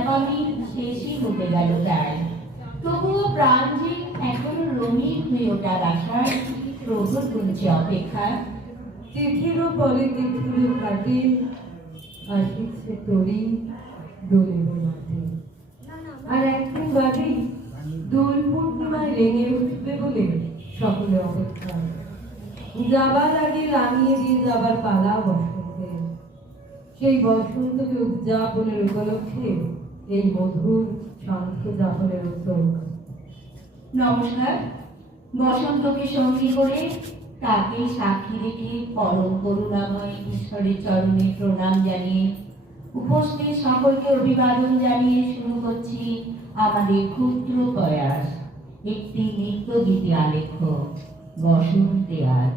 ন্যাপামির শেষই হতে গেল তার। তবুও প্রাণ যে এখনো রঙিন হয়ে ওঠার আশায় প্রহর গুনছে অপেক্ষা। তিথিরও বলে তিথিরও কাটে, আসিছে তরি দোলের মাঠে। আর একদিন বাদেই দোল পূর্ণিমায় রেঙে উঠবে বলে সকলে অপেক্ষা। যাবার আগে রাঙিয়ে দিয়ে যাবার পালা বসন্তে। সেই বসন্তকে উদযাপনের উপলক্ষে এই মধুর শান্ত যাপনের উদ্যোগ। নমস্কার। বসন্তকে সঙ্গী করে তাকে সাক্ষী রেখে পরম করুণাময় ঈশ্বরের চরণে প্রণাম জানিয়ে উপস্থিত সকলকে অভিবাদন জানিয়ে শুরু করছি আমাদের ক্ষুদ্র প্রয়াস, একটি নৃত্য গীতি আলেখ্য বসন্তে আজ।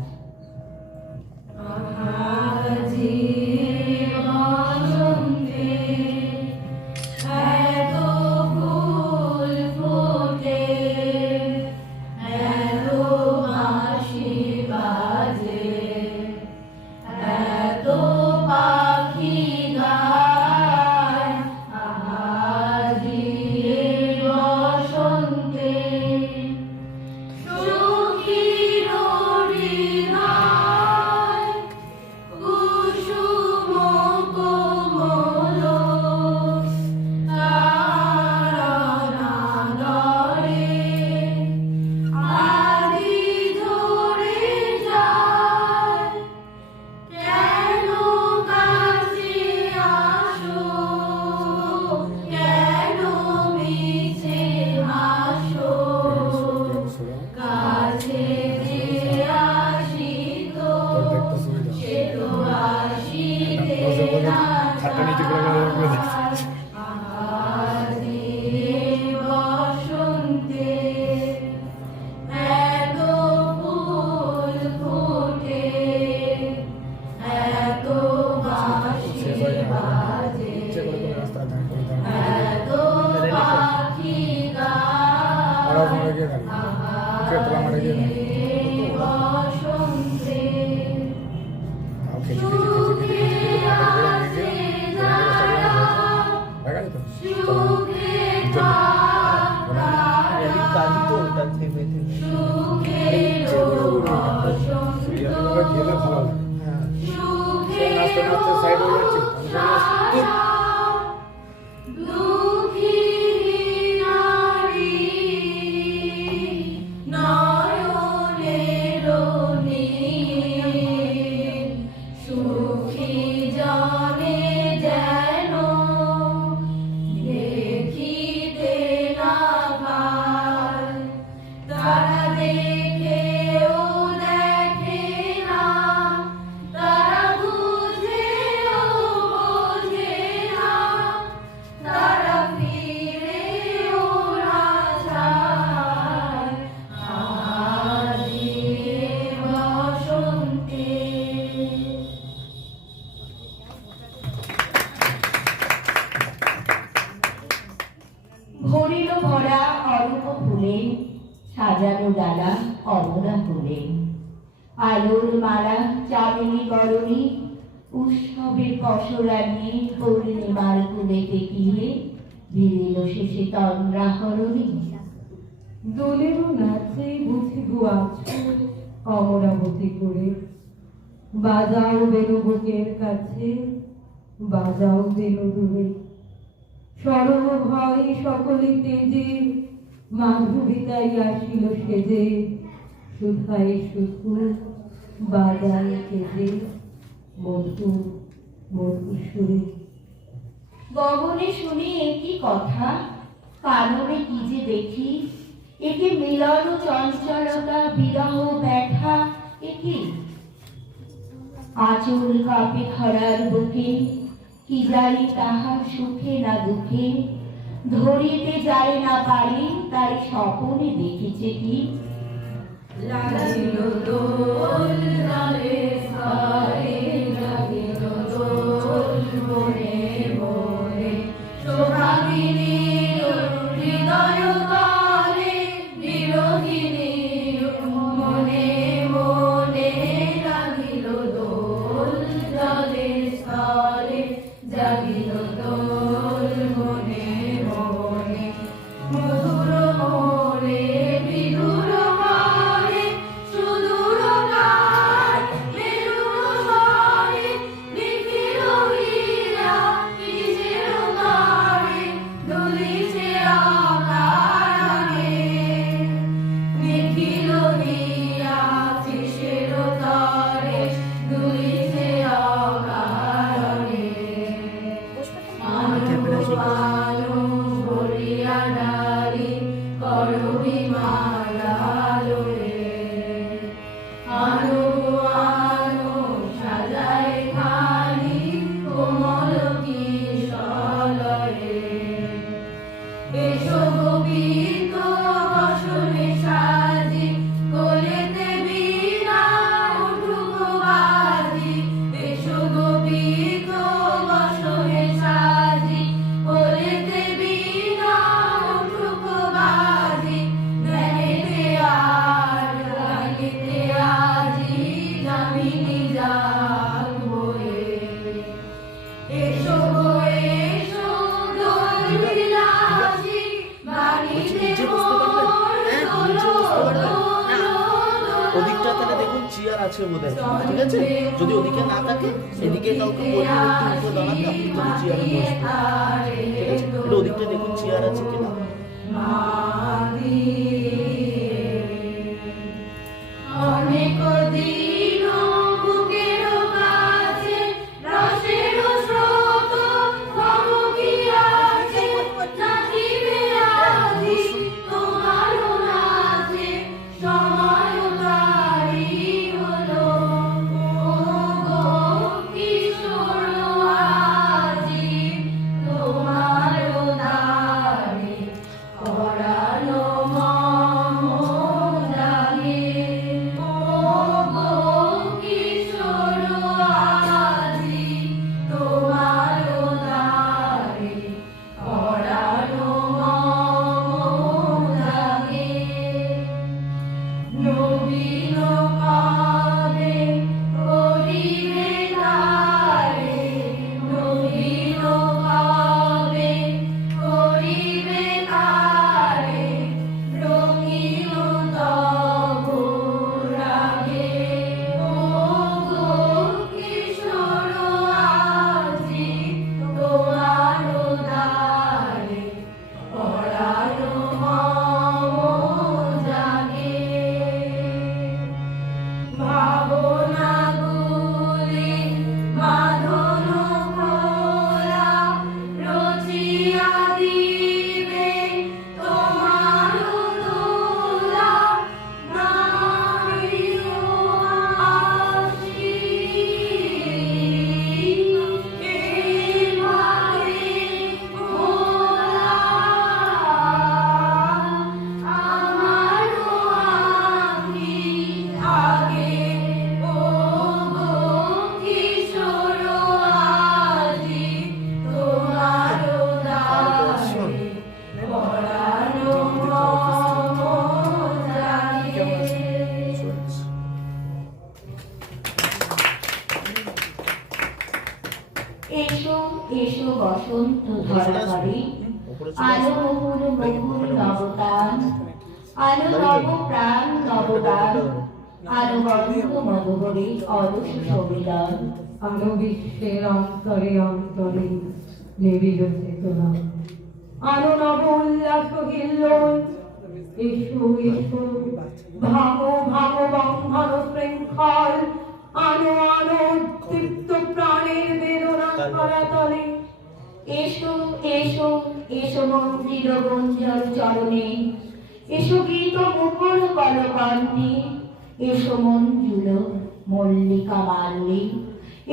ভরিল ভরা অরূপ ফুলে সাজানো ডালা অমরা ফুলে, আলোর মালা চামেলি গরণী উৎসবের পসরা নিয়ে পূর্ণিমার কুলে টেকিয়ে বিলিল শেষে তন্দ্রা হরণী। দোলেরও নাচে বুঝি গো আছো অমরাবতী করে, বাজাও বেনু বুকের কাছে, বাজাও বেনু দূরে। সরব ভয় সকলে তেজে, মাধুরিতাই আসিল সেজে, সুধাই শুধু বাজাই কেজে মধু মধু সুরে। গগনে শুনি একই কথা, কাননে কি যে দেখি, একে মিলন চঞ্চলতা বিরহ ব্যথা একি। আঁচল কাঁপে খরার বুকে, কি জানি তাহার সুখে না দুঃখে, ধরিতে যায় না পারি তাই স্বপনে দেখিছে কি। লাগিল দোল নালে সারে, লাগিল দোল মনে মনে, সোহাগিনীর হৃদয় কালে, বিরোহিণীর মনে মনে। লাগিল দোল জলে স্থলে, জাগিল দোল মনে আনো ভরিয়া ডালি করবি মালা লয়ে আনো আনো সাজায় খালি কোমল কিশলয়ে এসো গোবিন্দ বসনে সাজি কোলেতে বীণা উঠুক বাজি এসো গোবিন্দ বসনে সাজি কোলেতে বীণা উঠুক বাজি ধ্যানেতে আর গাইতে আজি যামিনী জাগবয়ে এসো গো এসো দোল বিলাসী বাণীতে ওদিকটা তাহলে দেখুন চেয়ার আছে বোধহয়, ঠিক আছে? যদি ওদিকে না থাকে এদিকে কাউকে বলবেন একটু উপরে দাঁড়াতে, আপনি যদি চেয়ারে বসবেন, ঠিক আছে? একটু ওদিকটা দেখুন চেয়ার আছে কিনা। অনেক দিন বুকের কাছে রসের স্রোত থমকিয়াছে নাচিবে আজি তোমার নাচে সময় তারি হলো ও গো কিশোর আজি তোমার দারে পরানো মম জাগে ও গো কিশোর আজি তোমার দারে পরানো মম জাগে নবীন কালে করিবে তারে নবীন কালে করিবে তারে রঙিন তব রাগে ও গো কিশোর আজি তোমার দারে পরানো মম জাগে ভাবনাগুলি বাঁধন খোলা রচিয়া দিবে তোমার দোলা নারীও আসি এভাবে ভোলা আমারও আখি আগে ও গো কিশোর আজি তোমার দারে পরানো মম জাগে এসো এসো বসন্ত ধরাবাড়ি আলো মহুর মহুর নবতান আলো নব প্রাণ নবগান আলো গন্ধ মধুবরী অলস সবিদান আলো বিশ্বের অন্তরে অন্তরে নিবিড় চেতনা আলো নব উল্লাস হিল্লোল এসো এসো ভাঙো ভাঙো বন্ধন শৃঙ্খল আলো আলো তৃপ্ত প্রাণের বেদনা করাতলে এসো এসো এসো মন্দির গুঞ্জন চরণে এসো গীত মুকুল কলকণ্ঠে এসো মঞ্জুল মল্লিকা মাল্যে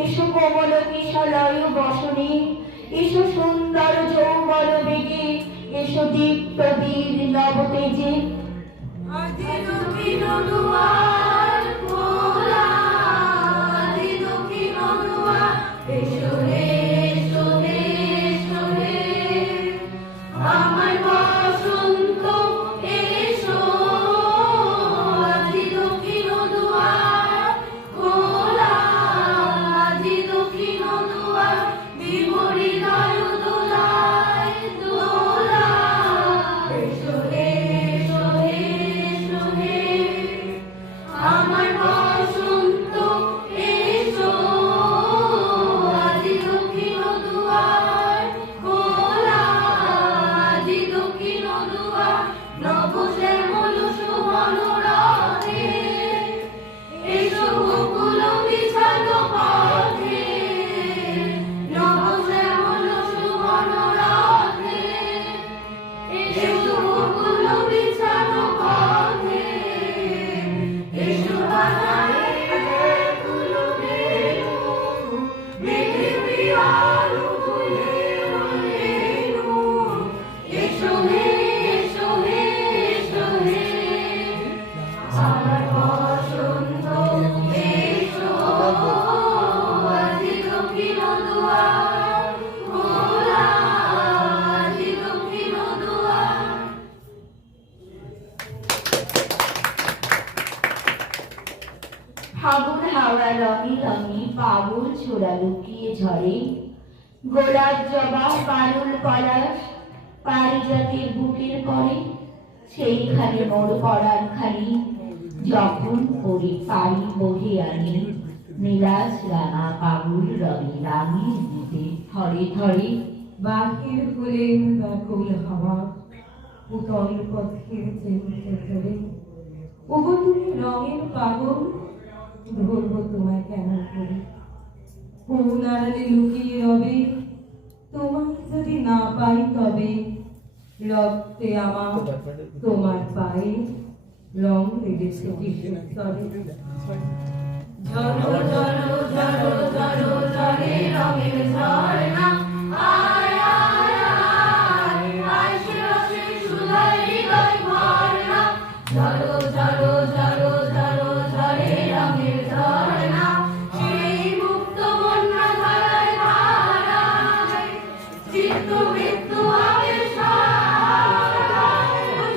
এসো কোমল কিশলয় বসনে এসো সুন্দর যৌবন বেগে এসো দীপ্ত বীর নব তেজে আজি দক্ষিণ দুয়ার খোলা আজি দক্ষিণ দুয়ার এসো রে এসো রে এসো রে আমার বসন্ত এসো আজি দক্ষিণ দুয়ার খোলা আজি দক্ষিণ দুয়ার বিভরি দয় দোলায় দোলা এসো রে এসো রে এসো রে ফাগুন হাওয়া রঙে রঙে পাগল ছোড়া লুকিয়ে ঝরে, গোলাপ জবা পারুল পলাশ পারিজাতের বুকের পরে, সেইখানে মোর পরাণ খানি যখন পরি পারি বহে আনি, নীলাস রাঙা পাগল রঙে রাঙের দিতে থরে থরে। বাহির হলেন ব্যাকুল হাওয়া উতল পথের চেনতে ধরে, ওগো তুমি রঙের পাগল, ধরবো তোমায় কেমন করে? কোন আড়ালে লুকিয়ে রবে, তোমায় যদি না পাই তবে, রক্তে আমার তোমার পায়ে রং লেগেছে কিসের তরে। ঝরো ঝরো ঝরো ঝরো ঝরে রঙের ঝরনা, আয় আয় আয় আয় শিরশে সুধায় হৃদয় ভরনা। ঝরো ঝরো ঝরো ঝরো ঝরে রঙের ঝরনা, সেই মুক্ত বন্যা ধারায় ধারায় চিত্ত মৃত্যু আবেশ হারায়,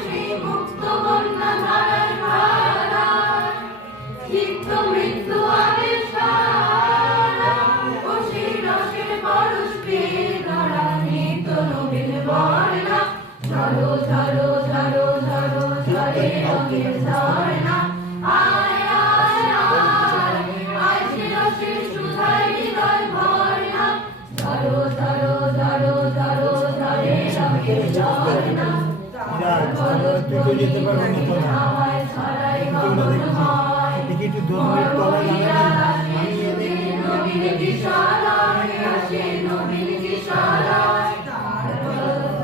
সেই মুক্ত বন্যা ধারায় ধারায় চিত্ত মৃত্যু আবেশ হারায়, ও সেই রসের পরশ পেয়ে ধরা নিত্য নবীন বর্ণা। ঝরো ঝরো ঝরো ঝরো ঝরে রঙের ঝরনা, আয় আয় আয় আয় শিরশে সুধায় হৃদয় ভরনা। ঝরো ঝরো ঝরো ঝরো ঝরে রঙের ঝরনা, হাওয়ায় ছড়ায় গগনময়, নবীন কিশোরায় আসে নবীন কিশোরায়, তার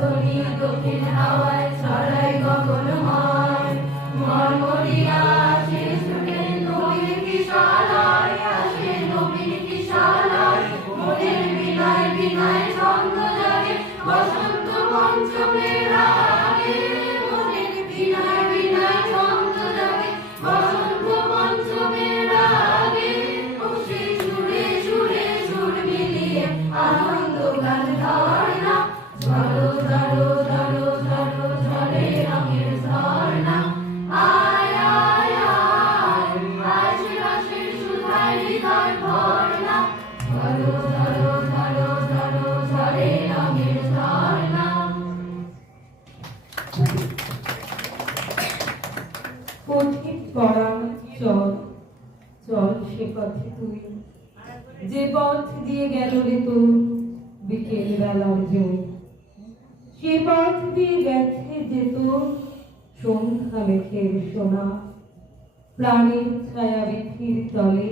ধ্বনি দক্ষিণ হাওয়ায় ছড়ায় গগনময়। মরমরিয়া আসে শুনে নবীন কিশোরায় আসে নবীন কিশোরায়, মনের বিনয় বিনয় ছন্দ জাগে বসন্ত পঞ্চমের আগে, মনের বিনয় বিনয় ছন্দ জাগে বসন্ত পঞ্চমের আগে, ও সেই সুরে সুরে সুর মিলিয়ে আনন্দ গান ধরনা। ঝরো ঝরো ঝরো ঝরো ঝরে রঙের ঝরনা, আয় আয় আয় আয় শিরশে সুধায় হৃদয় ভরনা। ঝরো ঝরো ঝরো ঝরো ঝরে রঙের ঝরনা। পথিক পড়া চল চল সে পথে তুই, যে পথ দিয়ে গেল রে তোর বিকেল বেলার জমি, সে পথ দিয়ে গেছে যে তোর সন্ধ্যা মেঘের সোনা, প্রাণের ছায়া বিধির তলে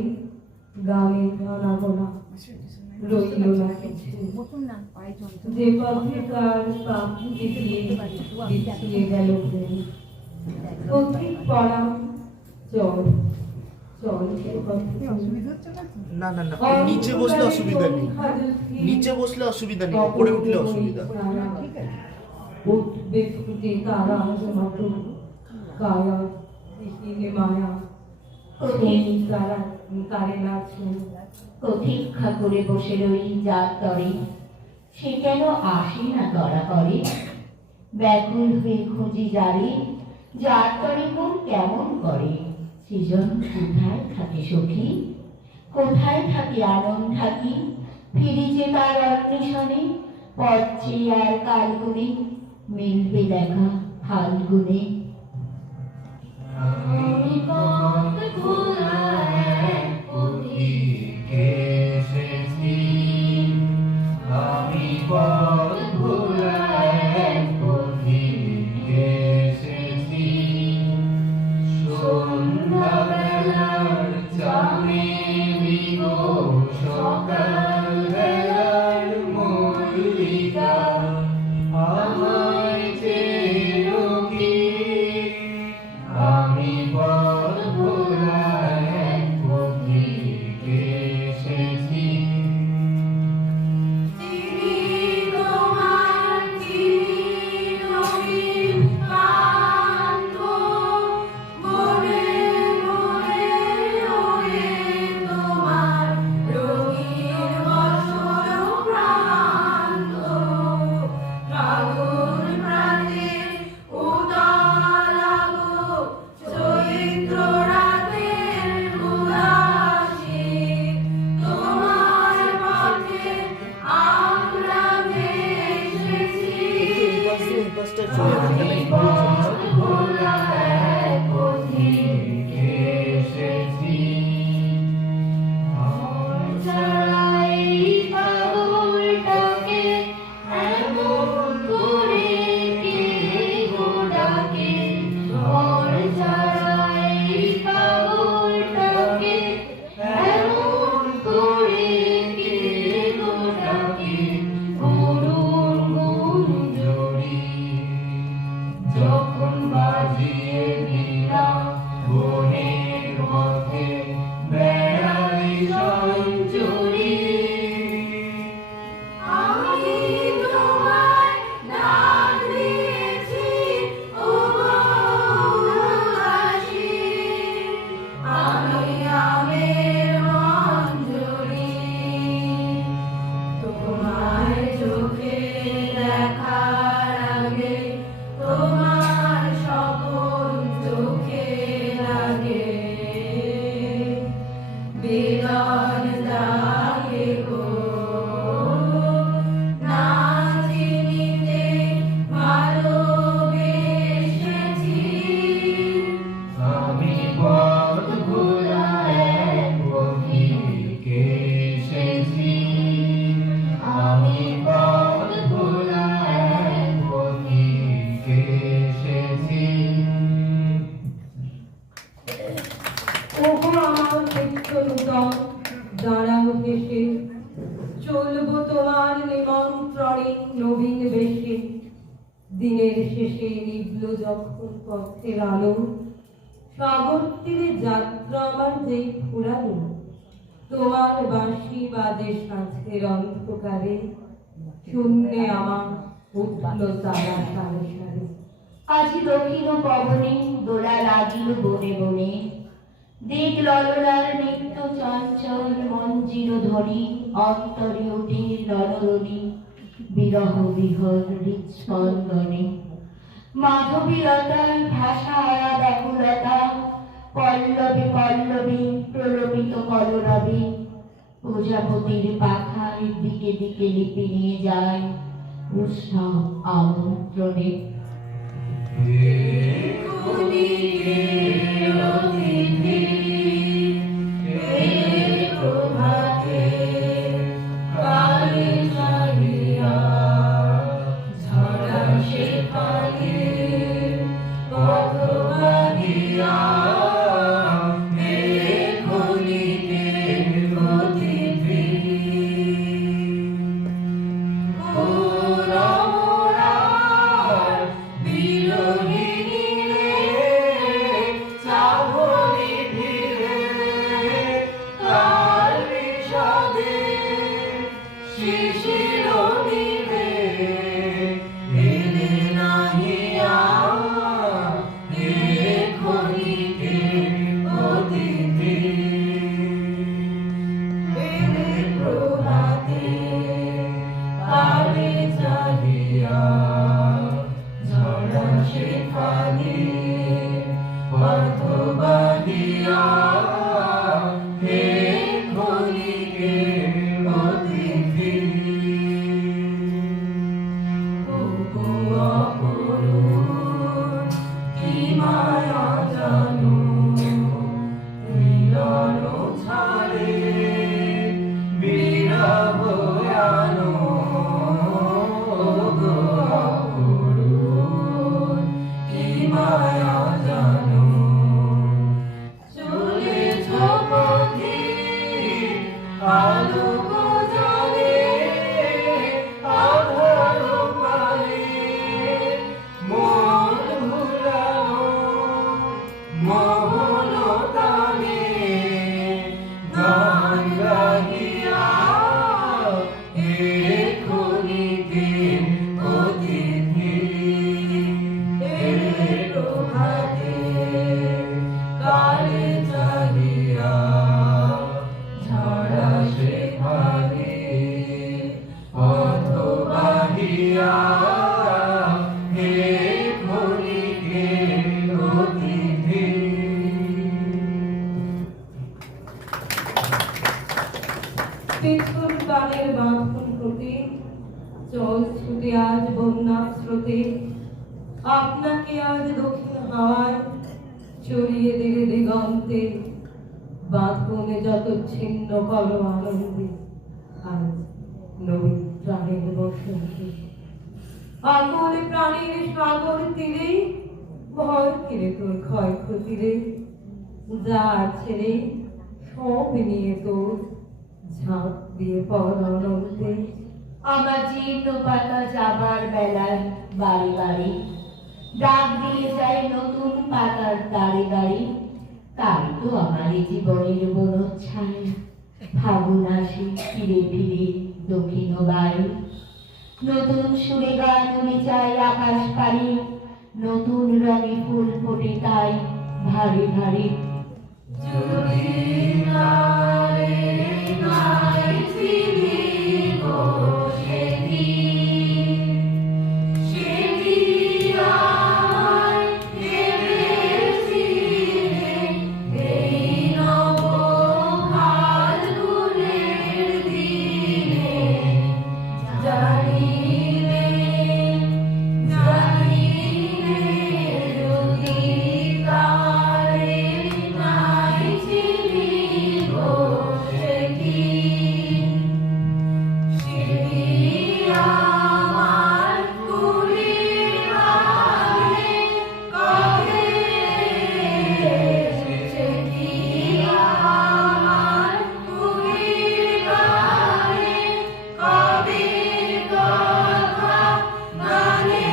গানের আনাগোনা রইল না কিছু, যে পথে তার পাখি দিয়ে বিছিয়ে গেল প্রেম। পথিক পড়া চল চল সে পথে তুই। না না না, নিচে বসলে অসুবিধা নেই, নিচে বসলে অসুবিধা নেই, উপরে উঠলে অসুবিধা। উঠবে ফুটে তারা মতো কায়া বিহীনে মায়া, সেই তারা তারে নাচে। প্রতীক্ষা করে বসে রই যার তরে, সে কেন আসে না ধরা করে, ব্যাকুল হয়ে খুঁজি যারে, যার তরে মন কেমন করে। সৃজন কোথায় থাকে সখী, কোথায় থাকে আনন্দ থাকি, ফিরি যে তার অন্বেষণে, পথে আর কালগুনে মিলবে দেখা ফাল্গুনে। আমি পথ ভোলা এক পথিকে এসেছি, আমি পথ ভোলা এক পথিকে এসেছি, সন্ধ্যাবেলার চামেলি গো সকাল বেলার মল্লিকা, আমায় চেনো কি? আমি পথ ক্লাসটা চলে যাচ্ছে এখানে ভোলা এক পথিক এসেছি, মন ছাড়াই পাগলটাকে এমন করে কে গো ডাকে, মন ছাড়াই পাগলটাকে এমন করে কে গো ডাকে, করুণ গুঞ্জরি যখন বাজিয়ে বীণা বনের পথে বেড়াই সঞ্চরি, আমি তোমায় ডাক দিয়েছি ও হাসি, আমি আমের মঞ্জরি, তোমার চোখে দেখার আগে তোমার সকল চোখে লাগে বেদন লাগে গো, না চিনিতে ভালোবেসেছি, আমি পথ ভোলা এক পথিক এসেছি, আমি পথ ভোলা এক পথিক এসেছি। ওগো আমার নিত্যনূতন দাঁড়াও হেসে, চলবো তোমার নিমন্ত্রণে নবীন বেশে, দিনের শেষে নিভল যখন পথের আলো, সাগর তীরে যাত্রা আমার যেই ফুরালো, তোমার বাঁশি বাজে সাঁঝের অন্ধকারে, শূন্যে আমার উঠল তারা সারে সারে। আজি দক্ষিণ পবনে দোলা লাগিল বনে বনে, দিক ললনার নিত্য চঞ্চল মঞ্জির ধ্বনি, অন্তরে ওঠে নররণি বিরহ বিহর হৃৎস্পন্দনে, মাধবীলতার ভাষা আয়া ব্যাকুলতা, পল্লবে পল্লবে প্রলোভিত কলরবে, প্রজাপতির পাখার দিকে দিকে লিপি নিয়ে যায় উষ্ণ আমন্ত্রণে। প্রভাতে কালে চাহিয়া ঝরা সে পানি পথ বাহিয়া, খনিকে অতিথি বিরোহিনী চাবনি ফিরে কার বিষাদে শিশির নিভে এলে নাহিয়া, খনিকে অতিথি প্রভাতে কালে চাহিয়া ঝড়া সে পানি পথ বাহিয়া, হে খনিকে অতিথি। ওগো অপরূপ কি মায়া জানো, মিলন ছাড়ে বিরহ আনো, ওগো অপরূপ কি মায়া জানো, চলেছ পথে আলোক জালে আধার পালে, মন ভুলানো মোহন তানে গান গাহিয়া, খনিকে অতিথি প্রভাতে কালে চাহিয়া ঝড়া সে ভাগে পথ বাহিয়া, খনিকে অতিথি। পেছন কালের বাঁধন হতে চল ছুটে আজ বন্যা স্রোতে, আপনাকে আজ দক্ষিণ হাওয়ায় চড়িয়ে দিলে দিগন্তে, বাঁধনে যত ছিন্ন করো আনন্দে, আজ নবীন প্রাণের বসন্তে। আকুল প্রাণীর সাগর তীরে, ভয় কিরে তোর ক্ষয়ক্ষতি রে, যা আছে রে সব নিয়ে তোর, ঝাঁপ দিয়ে পর অনন্তে। আমার জীর্ণ পাতা যাবার বেলায় বাড়ি বাড়ি ডাক দিয়ে যায় নতুন পাতার দাঁড়ি দাঁড়ি। তাই তো আমার এই জীবনের বনচ্ছায় ফাগুন আসে ফিরে ফিরে দক্ষিণ বায়ু। নতুন সুরে গান উড়ে যায় আকাশ পাড়ি, নতুন রঙে ফুল ফোটে তাই ভারী ভারী। যদি নারে নাই চিনি গো সেদিন, সেদিন আমায় কেড়েছিলে এই নব ফাল্গুনের দিনে। জানিলে জানিলে যদি তারে নাই চিনি গো সেদিন, সেদিন আমার কুড়ির আগে কবে, সেদিন আমার কুড়ির আগে কবে কথা গানে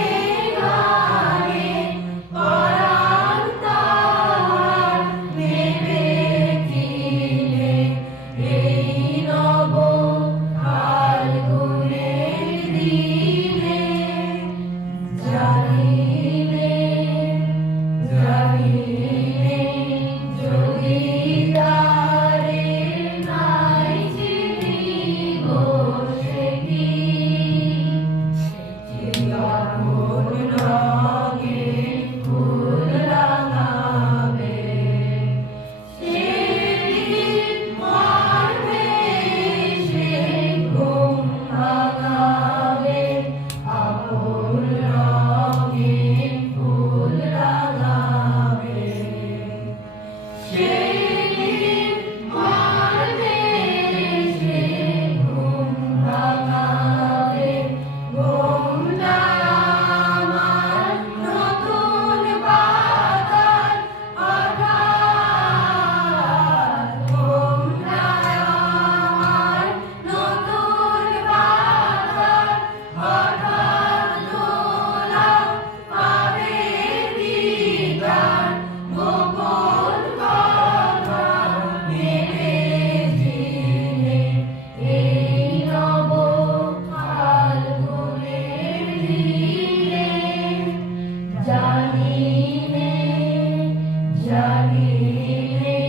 গানে পরাণ তার নেমেছিলে এই নব ফাল্গুনের দিনে। জানিলে জানিলে যদি তারে নাই চিনি গো সেদিন, চিরমোর রঙে ফুল রাঙাবে, সেদিন মারবে সে ঘুম ভাঙাবে। আপন রঙে ফুল রাঙাবে, সেদিন মারবে সে ঘুম ভাঙাবে। ঘুমটা আমার নতুন পাতার হঠাৎ, ঘুমটা আমার নতুন পাতার হঠাৎ দোলা পাবে দিদার। গোপন কথা নেমেছিলে এই নব ফাল্গুনের দিনে। জানিলে জানিলে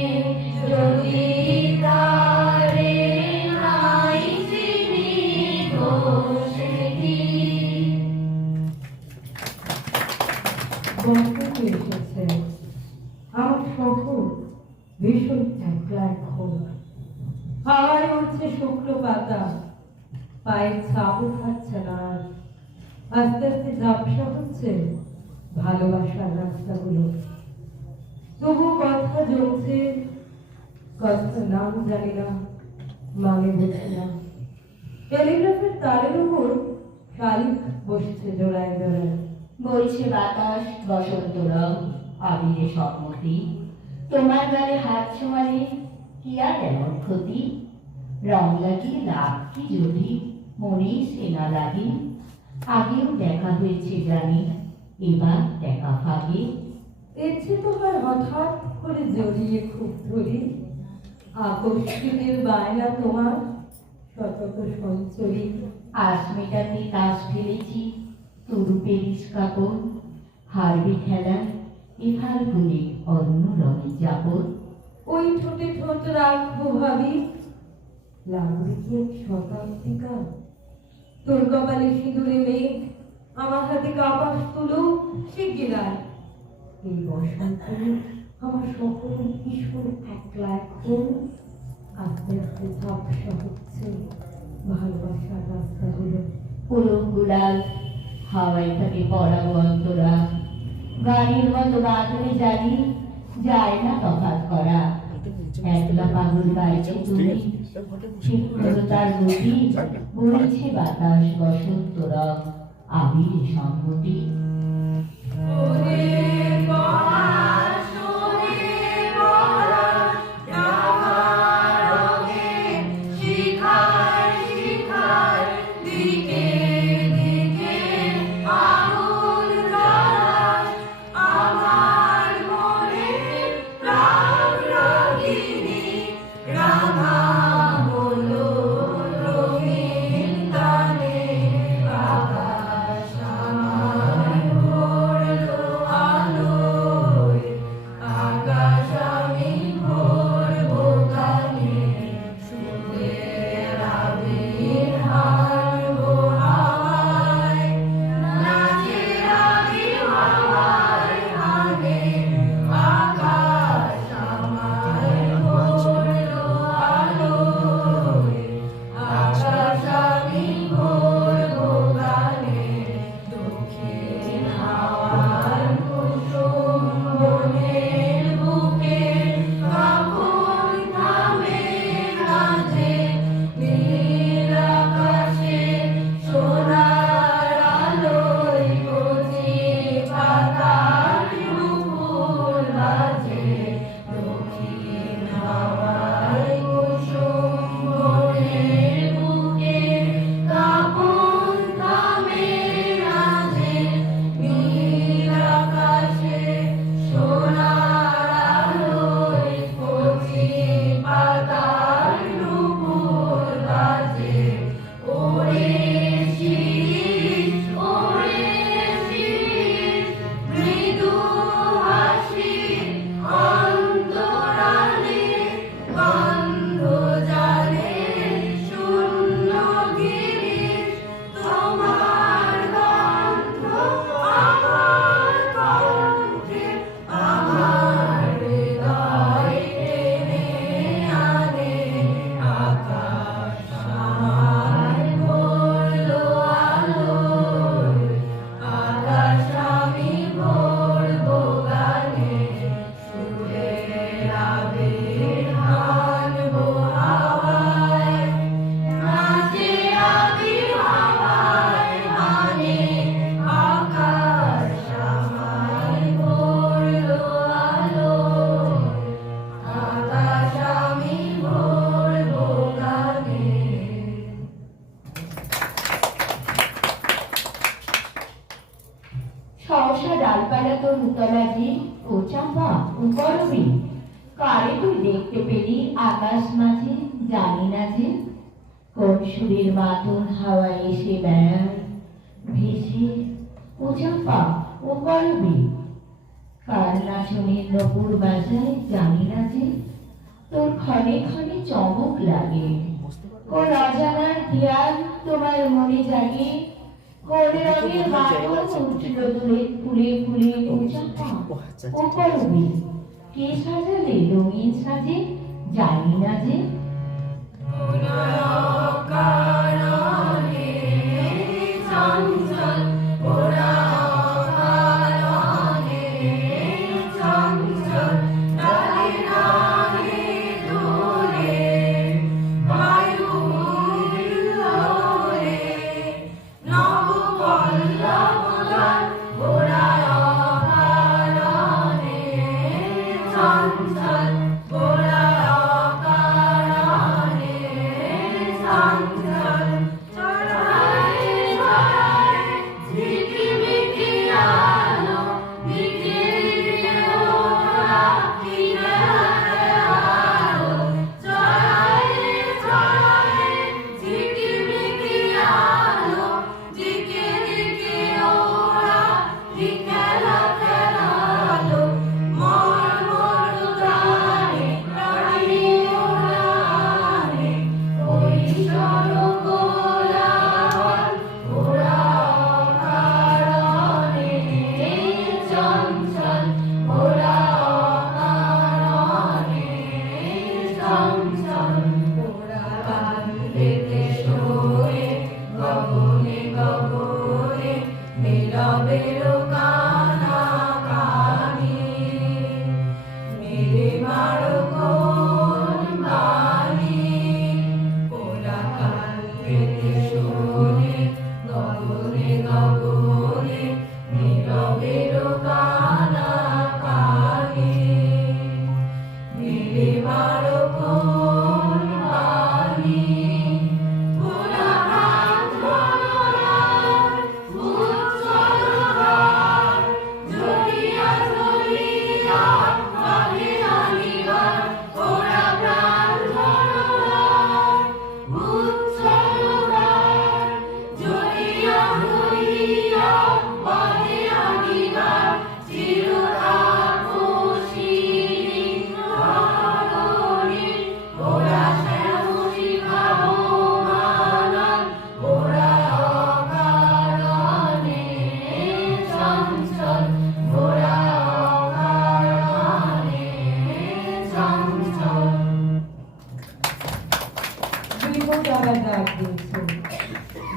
যদি তারে নাই চিনি গো সেদিন। বসন্ত এসেছে, আমার শহর ভীষণ একলা এখন। হাওয়ায় উঠছে শুকনো পাতা, পায়ের ছাপও খাচ্ছে না আর। আস্তে আস্তে ঝাপসা হচ্ছে ভালোবাসার রাস্তাগুলো। তবু কথা জমছে, কথা নাম জানি না, মানে বুঝি না। টেলিগ্রাফের তারের উপর শালিক বসছে জোড়ায় জোড়ায়। বইছে বাতাস বসন্ত রং আবিরে সম্মতি। তোমার গালে হাত ছোঁয়ালে কি আর এমন ক্ষতি? রং লাগিয়ে লাভ কি যদি মনে সে না লাগে? আগেও দেখা হয়েছে জানি, এবার দেখা ভাগে। ইচ্ছে তোমার হঠাৎ করে জড়িয়ে খুব ধরি, আকস্মিকের বায়না তোমার শতক সঞ্চরী। আজ মেটাতে কাজ ফেলেছি তরু পেরিস কাপড়, হারবে খেলা এ ফাল্গুনে অন্য রঙের যাপন। ওই ঠোঁটে ঠোঁট রাখবো ভাবি, লাগবে কি এক শতাব্দীকা। তোর কপালে সিঁদুরে মেঘ, আমার হাতে কাবাস তুলো শিগগিরায়। এই বসন্তে আমার সকল কিশোর একলা এখন। আস্তে আস্তে ঝাপসা হচ্ছে ভালোবাসার রাস্তাগুলো। পুরো গুলাল হাওয়ায় থাকে পড়াবো অন্তরা, গানের মতো বাঁধনে জানি যায় না তফাৎ করা। একলা পাগল গাইছে তুমি, ঠিক হলো তার গতি, বইছে বাতাস বসন্ত রং, আবির সম্মতি। সহসা ডালপালা তোর উতলাজি ও চাপা উপরবি, কারে তুই দেখতে পেলি আকাশ মাঝে জানি না যে, কোন সুরের মাতন হাওয়ায় এসে বেড়ায় ভেসে ও চাপা উপরবি, কার নাচনের নপুর বাজায় জানি না যে, তোর ক্ষণে ক্ষণে চমক লাগে, কোন অজানার ধ্যান তোমার মনে জাগে, কোন রঙের মাতন উঠল দুলে ফুলে ফুলে ও চাপা ও করবি, কে সাজালে রঙিন সাজে জানি না যে। Sun, sun, নীরবের কানা কানে মেরে মারো কোন বাণী ওরা কান্দেতে শোনে গগনে গগনে নীরবের কানা কানে মেরে মারো কোন বাণী ওরা হাত ধরার উচ্চরার জড়িয়া জড়িয়া বাঁধে আনিবার ওরা প্রাণ ধরার উচ্চরার জড়িয়া জড়িয়া বাঁধে আনিবার চিরতাপসী ধরণী ওরা শ্যামশিখা মানব ওরা অকারণে চঞ্চল ওরা অকারণে চঞ্চল। বিপদ আবার ডাক দিয়েছে,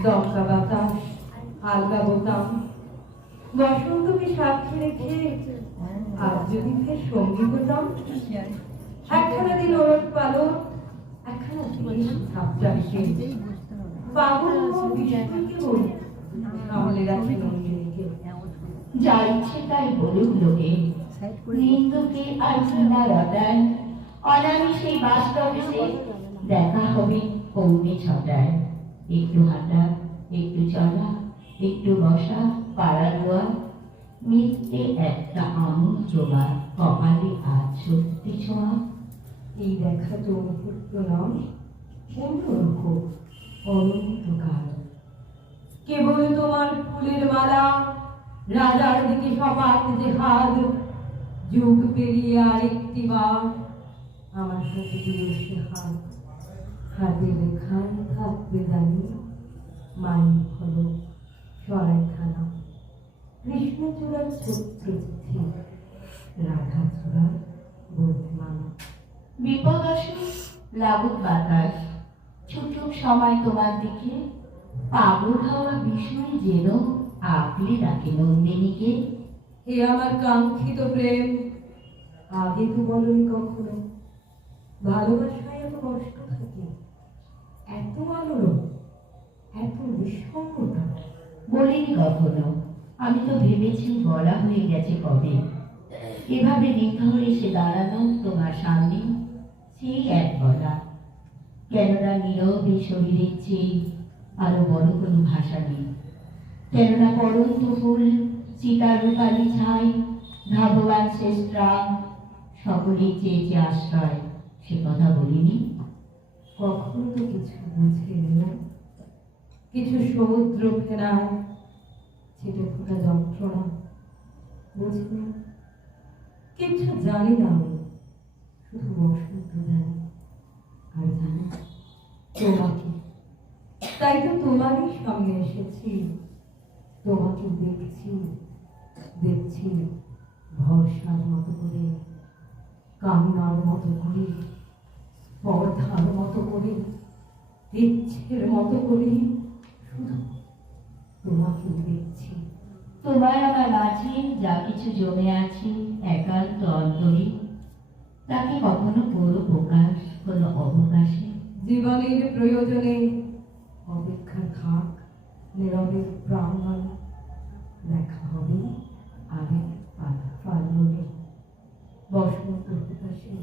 দমকা বাতাস, আলগা বোতাম, বসন্তকে সাক্ষী রেখে আজ যদি ফের সঙ্গী হতাম, একখানা দিন ওলট পালট, একখানা দিন সাবচাকে পাগল বিশ্বকে বল সামলে রাখি নন্দিনীকে। যা ইচ্ছে তাই বলুক লোকে, নিন্দুকে আর ঘৃণা রটায়, অনামিষে বাস্তবে সে দেখা হবে পৌনে ছটায়। একটু হাঁটা, একটু চলা, একটু বসা, পাড়া দোয়া, মিথ্যে একটা আমূল জমা, কপালে আজ সত্যি ছোঁয়া। এই দেখা তো মুহূর্ত নয়, অন্যরকম অনন্তকাল। কেবল তোমার ফুলের মালা, রাজার দিকে সপাত যে হাত, যুগ পেরিয়ে আরেকটি বার আমার হাতে দিয়ে সে হাত, হাতে লেখায় থাকবে জানি মানিক হলো সরাইখানা, কৃষ্ণচূড়ার ছোট্ট চিঠি, রাধা চূড়ার বর্ধমানা। বিপদ আসুক, লাগুক বাতাস, ছুটুক সময় তোমার দিকে, পাগল হওয়া বিষয় যেন আঁকলে রাখে নন্দিনীকে। হে আমার কাঙ্ক্ষিত প্রেম, আগে তো বলনি কখনো, ভালোবাসায় এত কষ্ট থাকে, এত আলোড়ন, এত নিঃসঙ্গতা। বলিনি কখনো, আমি তো ভেবেছি বলা হয়ে গেছে কবে। এভাবে নিথর এসে দাঁড়ানো তোমার সামনে, সেই এক বলা। কেননা নীরবে শরীরের চেয়ে আরো বড় কোনো ভাষা নেই। কেননা পরন্ত ফুল, চিতারুকালি ছাই, ধাবমান শেষ গ্রাম, সকলেই চেয়েছে আশ্রয়, সে কথা বলিনি। কখনো তো কিছু বুঝে এলো, কিছু সমুদ্র ফেরায় ছেটে ফোটা যন্ত্রণা বুঝলি, কিছু জানি না আমি, শুধু বসন্ত জানি, আর জানি তোমাকে। তাই তো তোমারই সামনে এসেছি, তোমাকে দেখছি, দেখছি ভরসার মতো করে, কান্নার মতো করে, পর্দার মতো করে, ইচ্ছের মতো করে, শুধু তোমাকে দেখছি। তোমার আমার মাঝে যা কিছু জমে আছে একান্ত অন্তরে, তাকে কখনো কোনো প্রকাশ, কোনো অবকাশে। জীবনের প্রয়োজনে অপেক্ষা থাক, নীরবে প্রাঙ্গণ, দেখা হবে আগে পাল্লনে। বসন্ত হুতাশে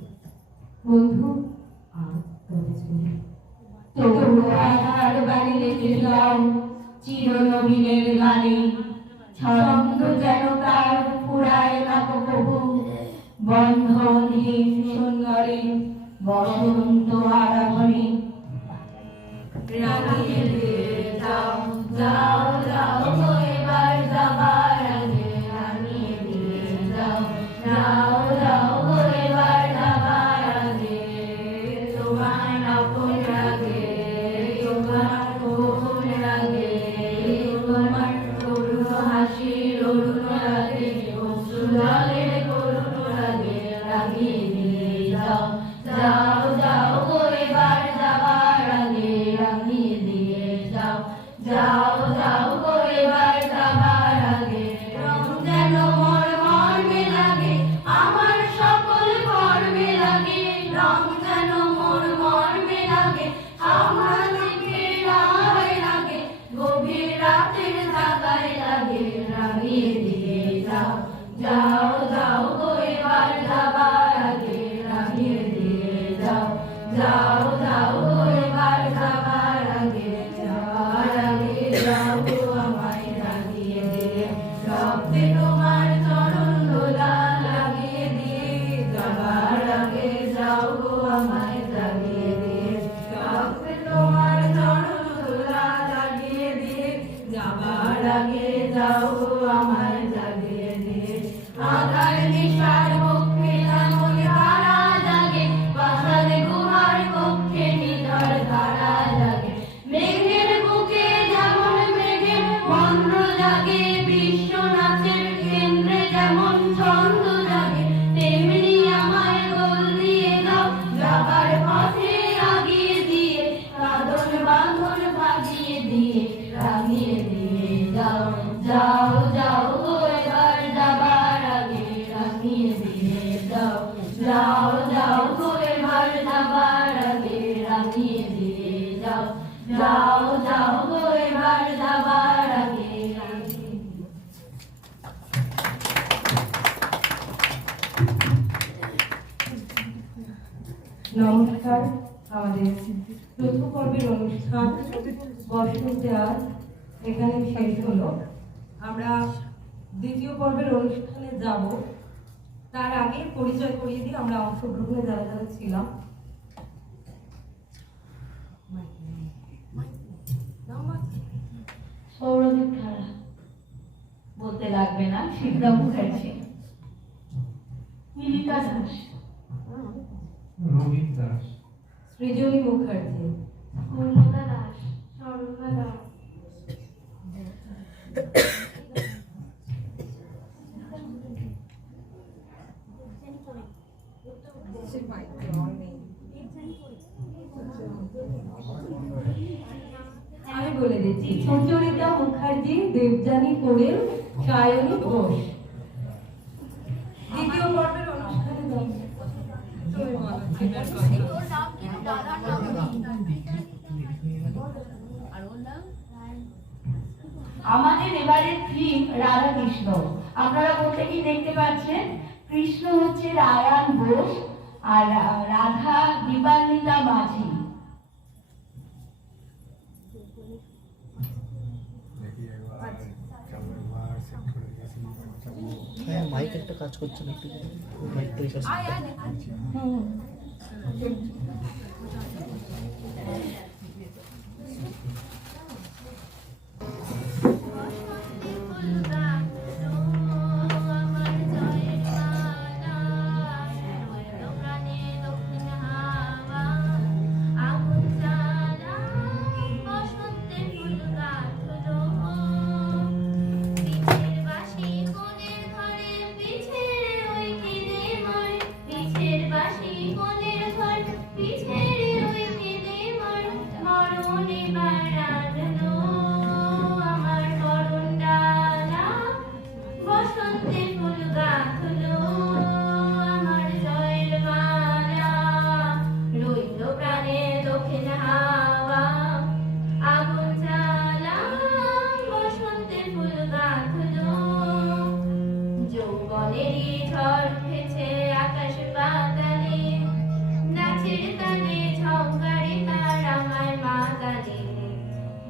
বন্ধু আর তবে চলে, তবু আধার বাড়ি রেখে যাও চিরনবীনের গানে, ছন্দ যেন তার ফুরায় না কবু, বন্ধনহীন সুন্দরী বসন্ত আরাধনে। রাঙিয়ে দিয়ে যাও যাও যাও গো এবার যাবার আগে, রাঙিয়ে দিয়ে যাও যাও যাও গো এবার যাবার আগে, তোমার আপন রাগে তোমার কোন রাগে, তোমার করুণ হাসির অরুণ রাগে, অশ্রু জলের করুণ রাগে, রাঙিয়ে দিয়ে যাও যাও যাও গো এবার যাবার আগে, রাঙিয়ে দিয়ে যাও যাও যাও যাও যাও গো এবার যাবার আগে রাঙিয়ে দিয়ে যাও, যাও যাও গো এবার যাবার আগে, যাওয়ার আগে যাও গো আমায় রাঙিয়ে দিয়ে, রক্তে তোমার চরণ দোলা লাগিয়ে দিয়ে, যাবার আগে যাও গো আমায় জাগিয়ে দিয়ে, রক্তে তোমার চরণ দোলা লাগিয়ে দিয়ে, যাবার আগে যাও গো আমায় জাগিয়ে দিয়ে। আধার নিশার পক্ষে যেমন তারা জাগে, পাষাণ গুহার পক্ষে নিঝড় ধারা জাগে, মেঘের বুকে যেমন মেঘের মন্ত্র জাগে, বিশ্ব নাচের কেন্দ্রে যেমন ছন্দ জাগে, তেমনি আমায় গোল দিয়ে দাও যাবার পথে আগিয়ে দিয়ে, কাঁদন বাঁধন ভাগিয়ে দিয়ে, রাঙিয়ে দিয়ে যাও, যাও যাও গো এবার যাবার আগে রাঙিয়ে দিয়ে যাও, যাও যাও গো এবার যাবার আগে রাঙিয়ে দিয়ে যাও, যাও যাও গো এবার যাবার আগে রাঙিয়ে দিয়ে যাও। নমস্কার, আমাদের চতুর্থ পর্বের অনুষ্ঠান বসন্তে আজ এখানে শেষ হলো। আমরা দ্বিতীয় পর্বের অনুষ্ঠানে যাব, তার আগে পরিচয় করিয়ে দিয়ে আমরা অংশগ্রহণে যারা যারা ছিলাম। সৌরভীর খেলা বলতে লাগবে না, শিবদা মুখার্জি, মিলিকা দাস, রবীন দাস, সৃজনী মুখার্জি, পূর্ণতা দাস, স্বরূপা দাস, আমি বলে দিচ্ছি, সুচরিতা মুখার্জি, দেবযানী কোড়েল, সায়নী ঘোষ। দ্বিতীয় পর্বের অনুষ্ঠানে যাব। তুমি বলো। আমাদের এবারের থিম রাধা কৃষ্ণ। আপনারা প্রত্যেকেই দেখতে পাচ্ছেন, কৃষ্ণ হচ্ছে রায়ান ঘোষ আর রাধা দীপান্বিতা মাঝি। হ্যাঁ, মাইক একটা কাজ করছে না, একটু মাইকটা এই কাজ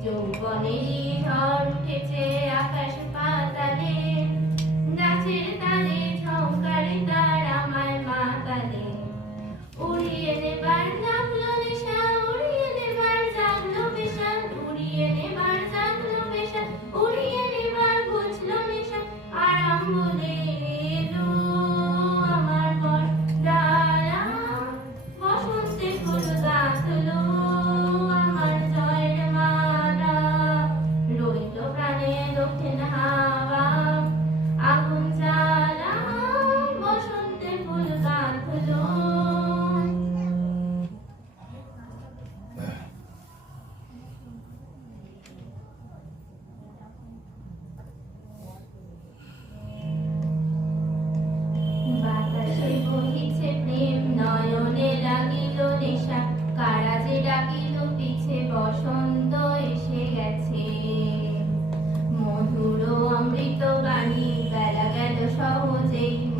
যৌবনেরই ঝড় উঠেছে আকাশ পাতালে, নাচের তালে ঝংকারে তার আমায় মাতালে, উড়িয়ে নেবার জাগলো নেশা, উড়িয়ে নেবার জাগলো পেশা, উড়িয়ে নেবার জাগলো পেশা, উড়িয়ে নেবার বুঝলো নেশা, আরাম বলে এলো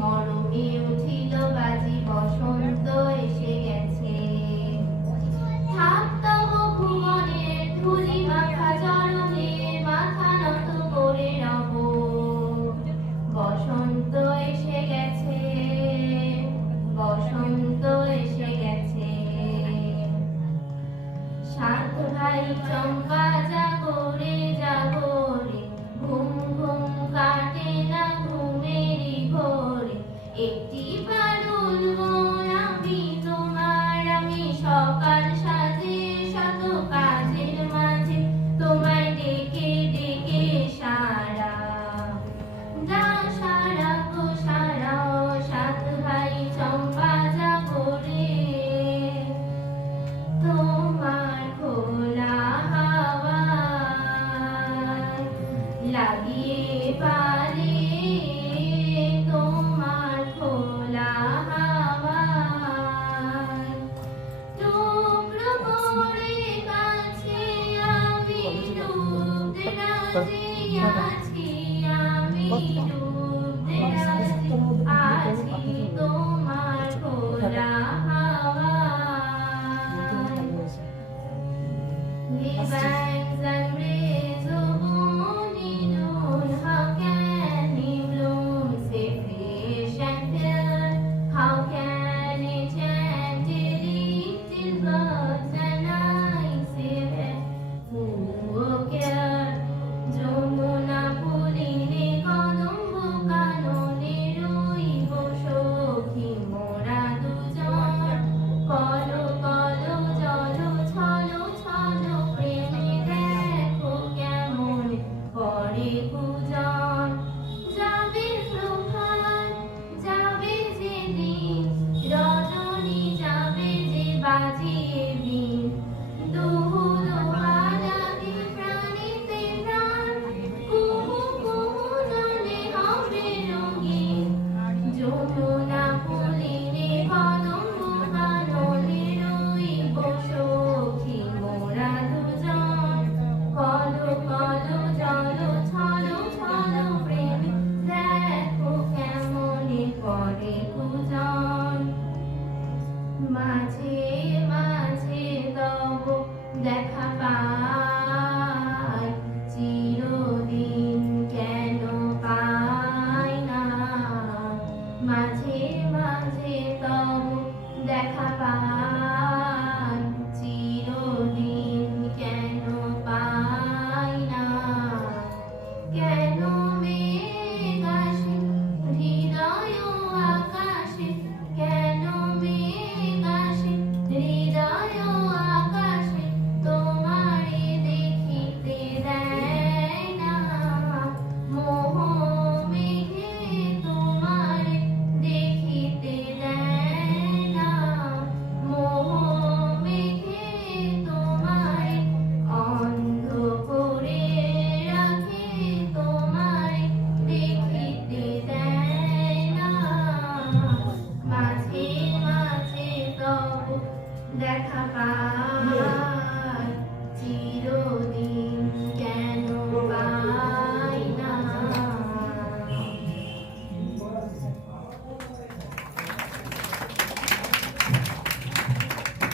মরমে উঠিল বাজি বসন্ত এসে গেছে থাক তব ভুবনের ধুলি মাখা চরণে মাথা নত করে রব বসন্ত এসে গেছে বসন্ত এসে গেছে শান্ত ভাই চম্পা জাগরে জাগরে ঘুম ঘুম কাটে না ঘুমেরই ঘোরে একটি পারুল মন আমি তোমার আমি সকাল সাজে শত কাজের মাঝে তোমায় ডেকে ডেকে সারা দাও সারা গো সারাও সাত ভাই চম্পা জাগরে তোমার খোলা হাওয়ায় লাগিয়ে পারে তোমার খোলা হাওয়ায় টুকরো করে কাছে আমি ডুবতে রাজি আছি আমি ডুবতে রাজি আছি তোমার খোলা হাওয়ায় The banks and rays of morning noon, how can he bloom so fresh and fair? How can he chant till birds and I say, who care? Jamuna পুলিনে কদম্ব কাননে রইব সখী মোরা দুজন কলো কলো জল ছলো ছলো প্রেমে দেখো কেমন করে পূজন যাবে প্রভাত যাবে যে দিন রজনী যাবে যে বাজিয়ে বিন দুহু দোহা লাগে প্রাণীতে প্রাণ কুহু কুহু জলে হবে রঙিন যমুনা পুলিনে কদম্ব কাননে রইব সখী মোরা দুজন কলো কলো জল ছলো ছলো প্রেম দেখো কেমনে করে পূজন মাঝে মাঝে তব দেখা পাই চিরদিন কেন পাই না মাঝে মাঝে তব দেখা পাই চিরদিন কেন পাই না কেন মেঘ আসে হৃদয় আকাশে কেন মেঘ আসে হৃদয় আকাশে তোমারে দেখিতে দেয় না মোহ মেঘে তোমারে দেখিতে দেয় না মোহ মেঘে তোমারে অন্ধ করে রাখে তোমারে দেখিতে দেয় না মাঝে মাঝে তব দেখা পাই চিরদিন কেন পাই না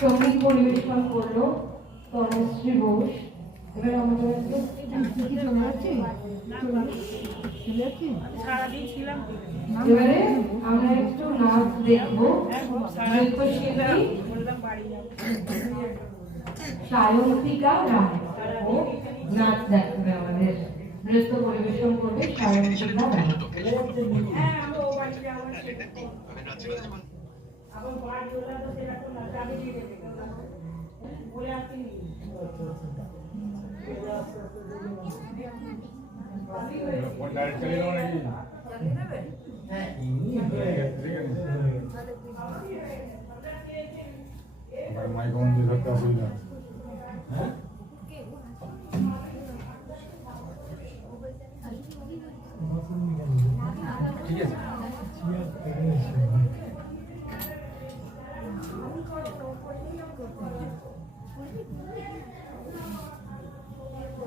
সঙ্গীত পরিবেশন করলো তনুশ্রী ঘোষ। এবার আমাদের এবারে আমরা একটু নাচ দেখবো নৃত্যশিল্পী সায়ন্তিকা রায় ও নাচ দেখবে আমাদের নৃত্য পরিবেশন করবে সায়ন্তিকা রায়। মাইক অন দিয়ে থাকতে অসুবিধা ঠিক আছে করবি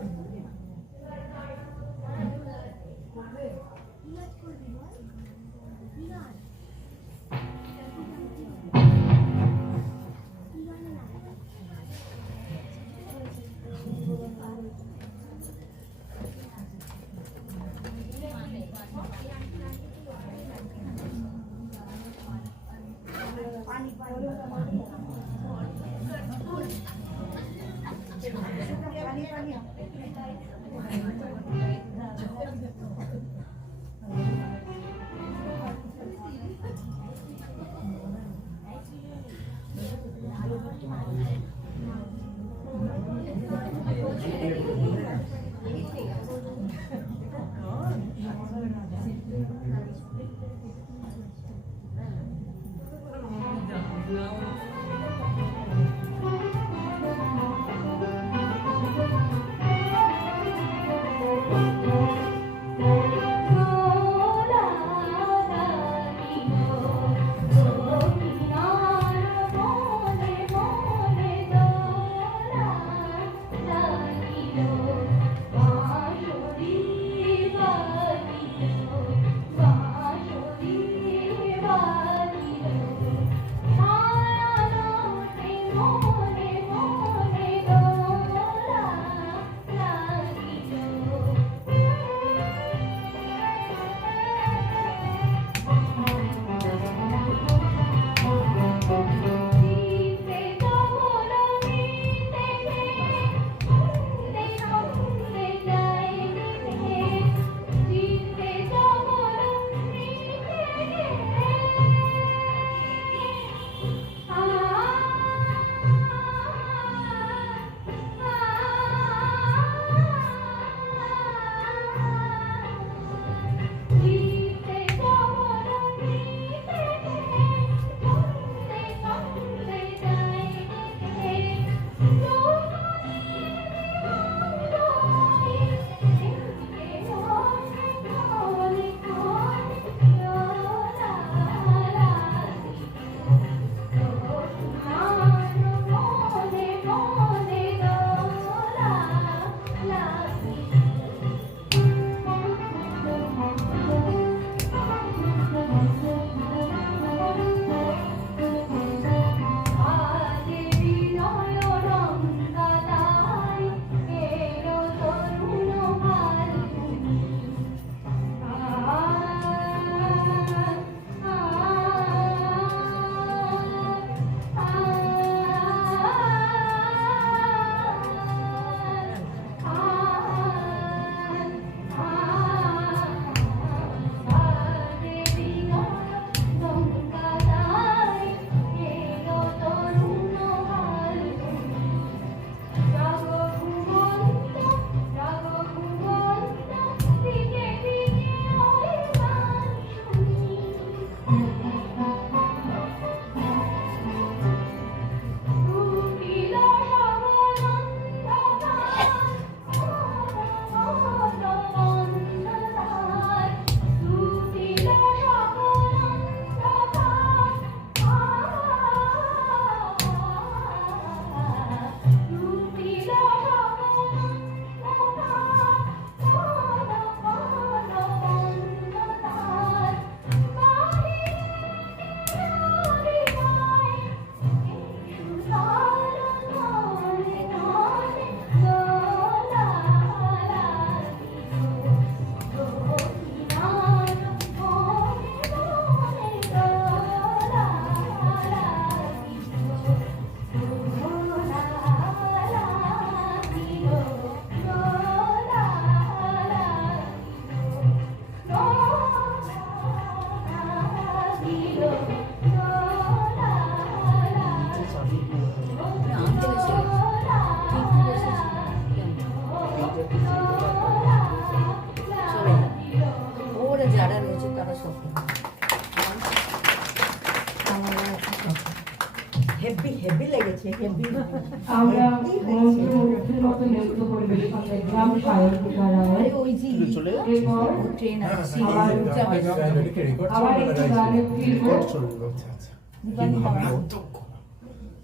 হেভি লেগেছে হেভি আমরা মন্ত্রমুগ্ধের মতো নৃত্য পরিবেশন দেখলাম সায়ন্তিকা রায়। চলে এরপর ট্রেন আসছে আবার একটি গানের ফিরব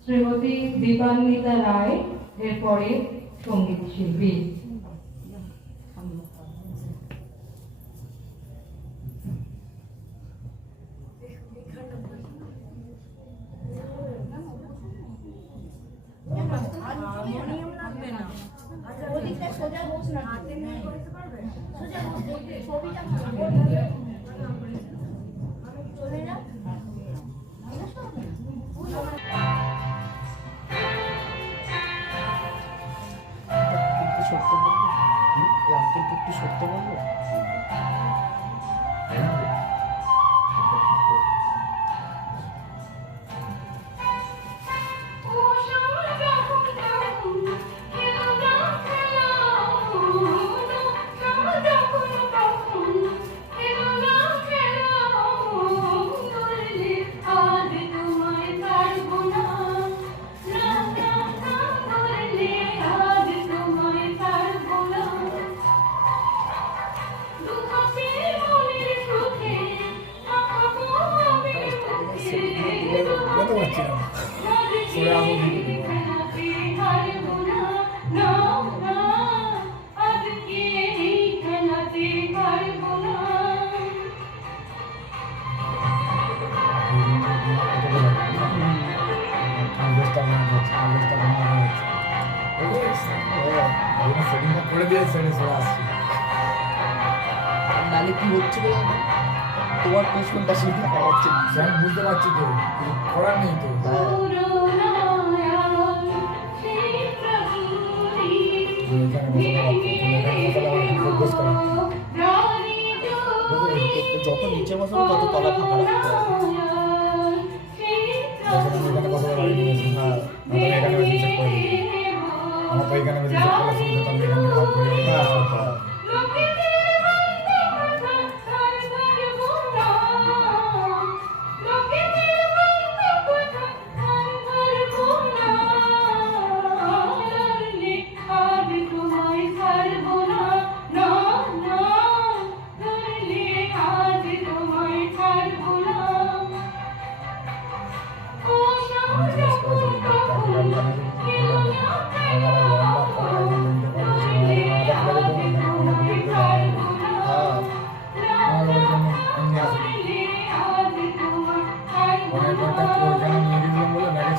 শ্রীমতী দীপান্বিতা রায়, এরপরে সঙ্গীত শিল্পী। সোজা বস না ছবিটা চলে যা যাচ্ছিলাম সরে আসো দিকে করে দিয়ে সেটে সরে আসছি নালে কি হচ্ছিল জানো? তোমার প্রশ্নটা শুনতে পাওয়াচ্ছে না। সে আমি বুঝতে পারছি তো কিছু করার নেই তো যত নিচে বসাবো তত তলা ফাঁকা রাখতে হবে। এখানে কথা বলা হ্যাঁ এখানে বেশি সেট করে দিই আমার তো এখানে বেশি সেট করার সুবিধা তো আমি এখানে কাজ করি হ্যাঁ হ্যাঁ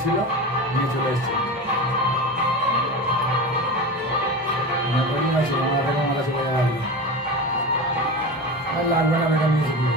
ছিল নিয়ে চলে এসেছে মাথা চলে যাবে আর লাগবে না ম্যাডাম নিয়ে চলে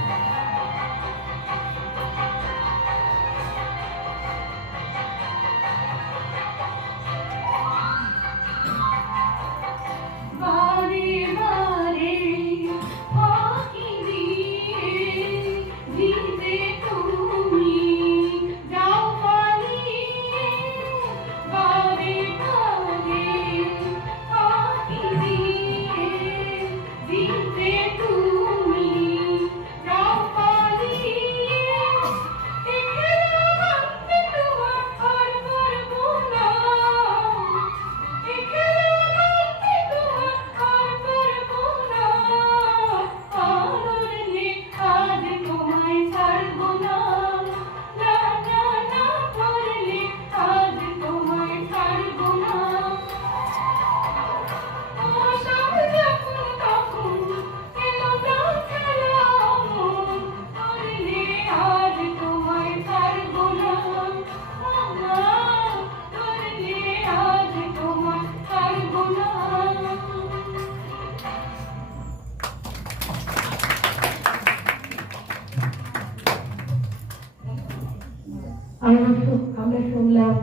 আমরা শুনলাম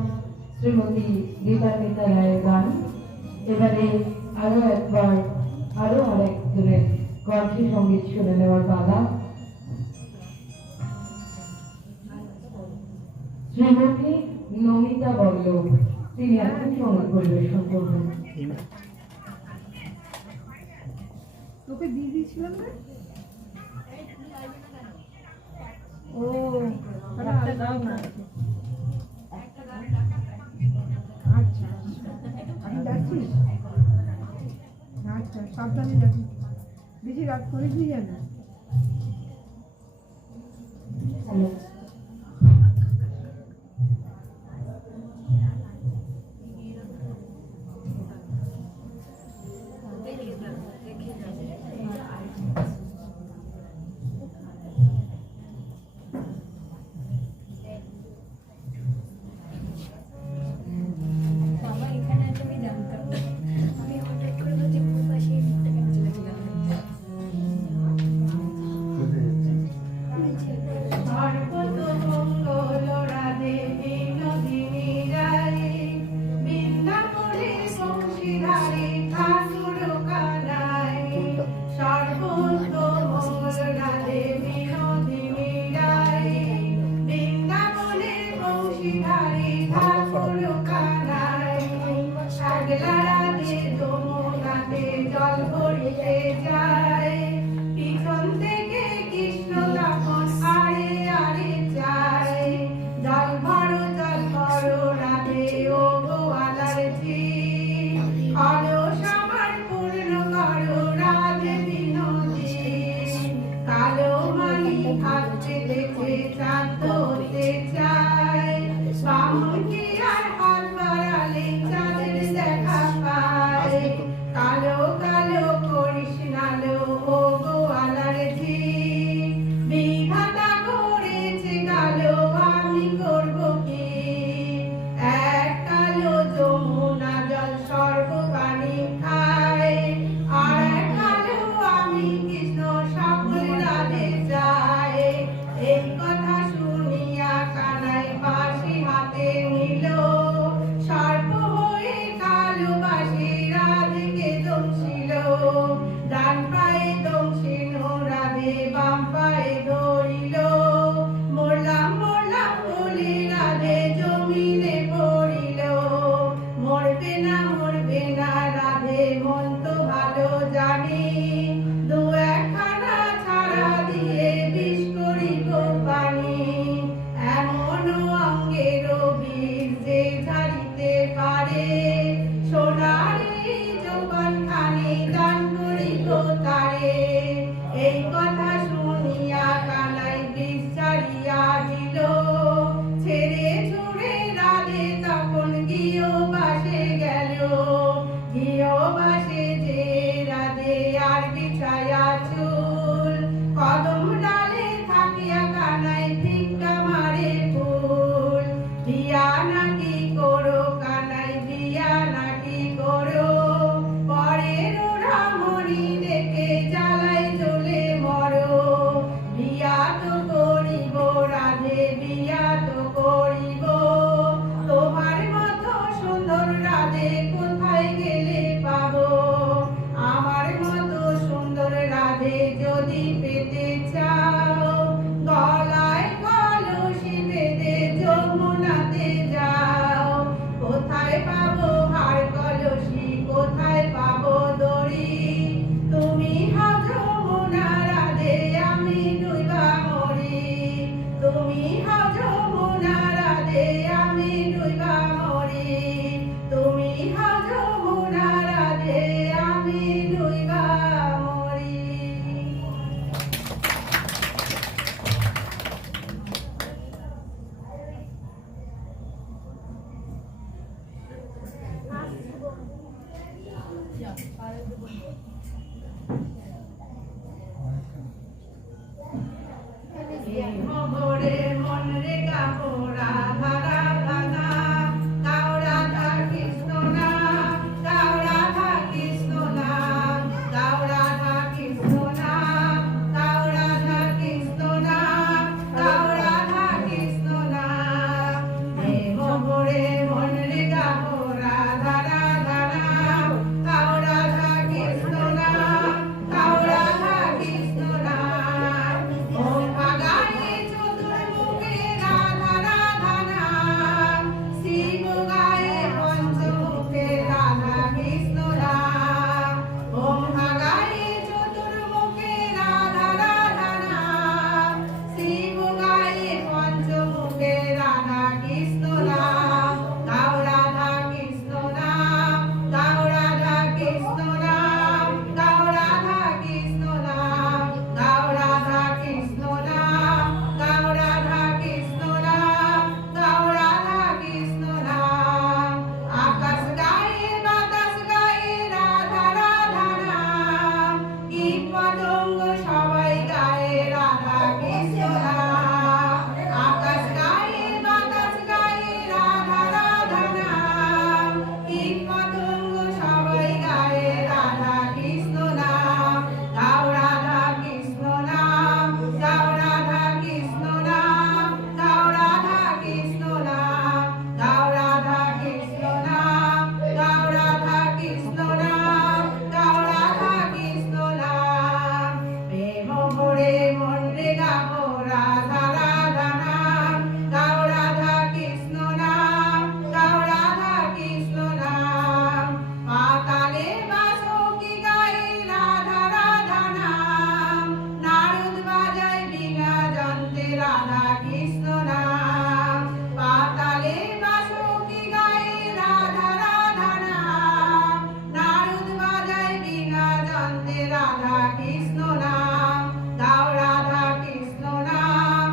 শ্রীমতী গীতামিতা রায়ের গান। এবারে আরো আরেকজনের কণ্ঠে সঙ্গীত শুনে নেওয়ার পালা। শ্রীমতী নমিতা বল্লভ, তিনি এখন সঙ্গীত পরিবেশন করবেন। তোকে দিয়ে দিয়েছিলাম না? ও একটা দাও না। আচ্ছা আমি যাচ্ছিস? আচ্ছা সাবধানে যাবি, বেশি রাত করে দিয়ে যাবে। হ্যালো, জল ভরিতে যায় পিছন থেকে কৃষ্ণ তখন আরে আরে যায় জল ভরো রাধে ও গোয়ালার ঝি অলস আমার পূর্ণ করো রাধে বিনোদী কালো মালি হাতে দেখে চাঁদ হতে চায় বামুনটি আর হাত বাড়ালে চাঁদের দেখা পায় কালো কালো করিস নালো ও গোয়ালার ঝি বিধাতা করেছে কালো আমি করব কি এক কালো যমুনা জল সর্বপানি খায় আর এক কালো আমি কৃষ্ণ সকল রাধে যায় এই কথা শুনিয়া কানাই বাঁশি হাতে নিল সর্প হয়ে কালো বাঁশি রাধেকে দংশিল ডান পায়ে দংশিল রাধে বাম পায়ে ধরিল মরলাম মরলাম বলে রাধে জমিনে পড়িল মরবে না রাধে মন তো ভালো জানি দু একখানা ছাড়া দিয়ে বিষ করিব পানি এমন অঙ্গের বীর যে ঝাড়িতে পারে সোনার যৌবন খানি দান করিব তারে এই কথা শুনিয়া কানাই বিষ ছাড়িয়া দিল ছেড়ে ছুড়ে রাধে তখন গিয়ে বাসে গেল গিয়ে বাসে যে রাধে আর বিছায়া চুল কদম ডালে থাকিয়া কানাই ভিক্ষা মারে ফুল বিয়া নাকি করো কানাই বিয়া নাকি করো পরের রামণি দেখে জ্বালাই জ্বলে মরো বিয়া তো করিব রাধে বিয়া তো করিব তোমার মতো সুন্দর রাধে কোথায় গেলে পাবো আমার মতো সুন্দর রাধে যদি পেতে চাও গলায় কলসি বেঁধে যমুনাতে যাও কোথায় পাবো হার কলসি কোথায় পাবো দড়ি তুমি হাও যমুনা রাধে আমি ডুইবা মরি তুমি হাও যমুনা রাধে আমি ডুইবা মরি তুমি হাও যমুনা রাধে আমি ডুইবা মরি মোহরে মন রে কাপড়া ধারা ধানা গাও রাধা কৃষ্ণ নাম গাও রাধা কৃষ্ণ নাম গাও রাধা কৃষ্ণ নাম গাও রাধা কৃষ্ণ নাম গাও রাধা কৃষ্ণ নাম হে মোহরে মন রে কাপড়া ধারা ধানা গাও রাধা কৃষ্ণ নাম গাও রাধা কৃষ্ণ নাম ওম ভাগায়ে চতুর্মুখে রাধা রাধা নাম শিব গায়ে পঞ্চমুখে রাধা কৃষ্ণ নাম ওম ভাগায়ে চতুর্মুখে রাধা রাধা নাম শিব গায়ে পঞ্চমুখে রাধা কৃষ্ণ নাম গাও রাধা কৃষ্ণ নাম গাও রাধা কৃষ্ণ নাম গাও রাধা কৃষ্ণ নাম গাও রাধা কৃষ্ণ নাম গাও রাধা কৃষ্ণ নাম গাও রাধা কৃষ্ণ নাম আকাশ গায়ে বাতাস গায়ে রাধা রাধা নাম কীট পতঙ্গ সবাই গায়ে রাধা কৃষ্ণ নাম আকাশ গায়ে বাতাস গায়ে রাধা রাধা নাম কীট পতঙ্গ সবাই গায়ে রাধা কৃষ্ণ নাম গাও রাধা কৃষ্ণ নাম গাও রাধা কৃষ্ণ নাম গাও রাধা কৃষ্ণ নাম গাও রাধা কৃষ্ণ নাম গাও রাধা কৃষ্ণ নাম গাও রাধা কৃষ্ণ নাম প্রেম ভরে মন রে গাবো রাধা রাধা নাম গাও রাধা কৃষ্ণ নাম গাও রাধা কৃষ্ণ নাম পাতালে বাঁশি গায়ে রাধা রাধা নাম নারদ বাজায় বীণা যন্ত্রে রাধা কৃষ্ণ নাম পাতালে বাঁশি গায়ে রাধা রাধা নাম নারদ বাজায় বীণা যন্ত্রে রাধা কৃষ্ণ নাম গাও রাধা কৃষ্ণ নাম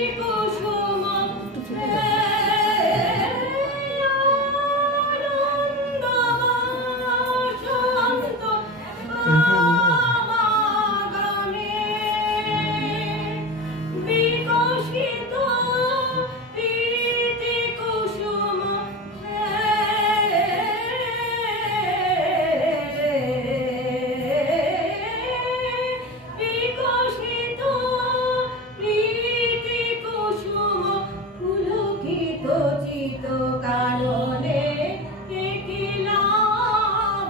কুসুম বিকশিত প্রীতি কুসুম বিকশিত প্রীতি কুসুম পুলকিত চিত কাননে একিলা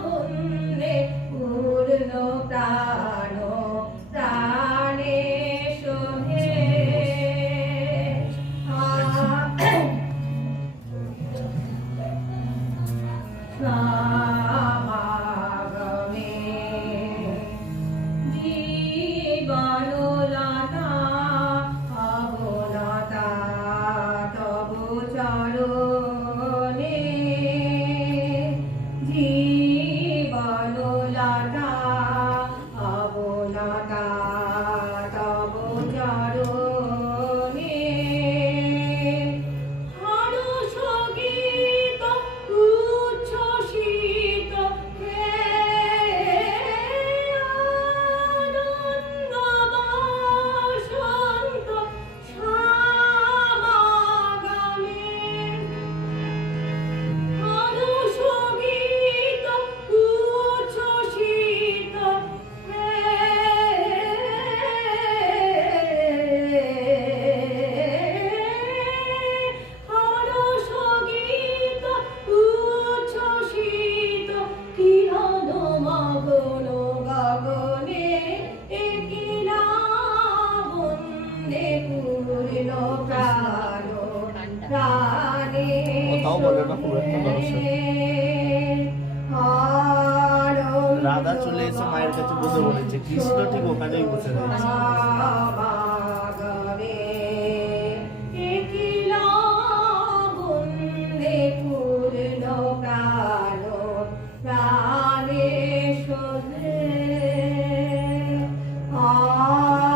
বন্দে পূর্ণ প্রাণ প্রাণে শোভে সমাগমে জীবনলতা অবনতা তব চরণে জীবনলতা অবনতা তব চরণে হরষ গীত উচ্ছ্বসিত হে আনন্দ বসন্ত সমাগমে হরষ গীত উচ্ছ্বসিত হে হরষ গীত উচ্ছ্বসিত কিরণ মগন গগনে একিলা বন্দে পূর্ণ প্রাণ প্রাণে কোথাও বলে না খুব একটা দর্শক। রাধা চলে এসে মায়ের কাছে বসে বলেছে, কৃষ্ণ ঠিক ওখানেই বসে রয়েছে। সমাগমে একিলা বন্দে পূর্ণ প্রাণ প্রাণে শোভে